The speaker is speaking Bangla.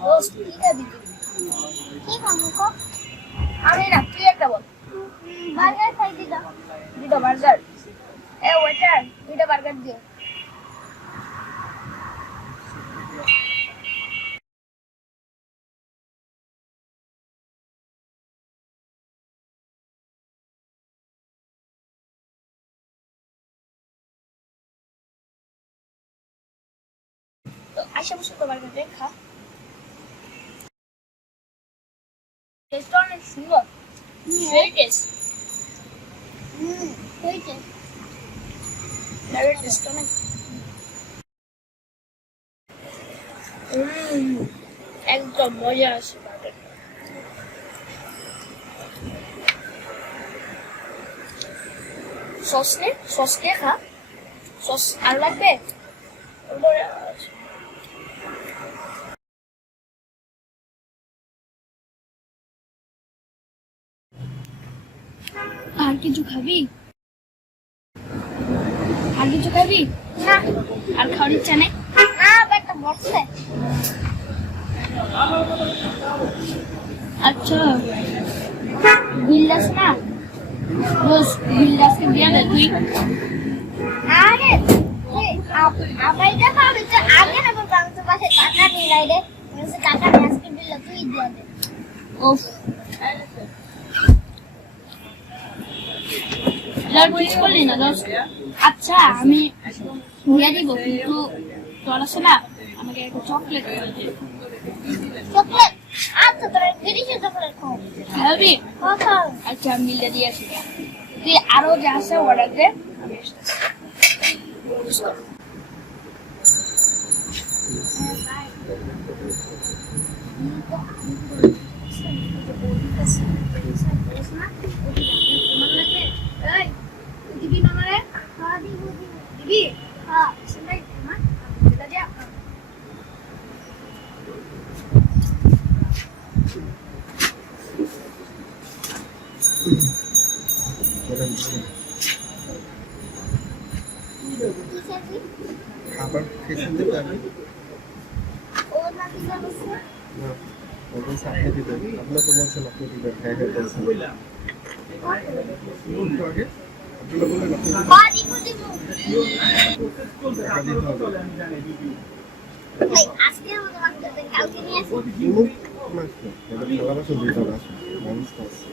দোস্ত খাবি তুই? কি খাব আমি না, তুই একটা বল। বার্গার খাই দিদা। দুটো বার্গার। এ ওয়েটার দুটো বার্গার দিও আশা বসে তো বার্গার দে খা। টেস্ট অনেক সুন্দর সেই টেস্ট হুম হইছে Very টেস্ট অনেক একদম মজা আছে বার্গার সস নে সস কে খা। সস আর লাগবে? আর কিছু খাবি? আর কিছু খাবি? না। আর খাওয়ার ইচ্ছা নেই? না বেটা বসে আচ্ছা। বিল্লাস না? বস বিল্লাসকে দিয়ে দে তুই। আরে আপাই যা খাবি তো আগে না বলতো আমি তো পাশে টাকা নিয়ে রে। বলছি, নিয়ে আজকে দিল তুই দিয়ে দে। ওফ লড় ঠিক করলি না দোস্ত। আচ্ছা আমি দিয়ে দিব কিন্তু তোর আছে না আমাকে একটা চকলেট দে। চকলেট আচ্ছা তোর চকলেট খাবি। আচ্ছা আমি মিলে দিয়ে আসি। তুই আরও যা আছে অর্ডার দে আমি আসতেছি। খাবার খেয়েছেন দিতে আমি আপনার তো বলছেন আপনি দিবেন হ্যাঁ হ্যাঁ বলছেন আপনারা বললেন আপনি টাকা দিতে হবে আজকে আমাদের বাচ্চাদের কালকে নিয়ে আসি মুখ মাছ না এটা থালা বাসন দিতে হবে আসলে মানুষ তো আছে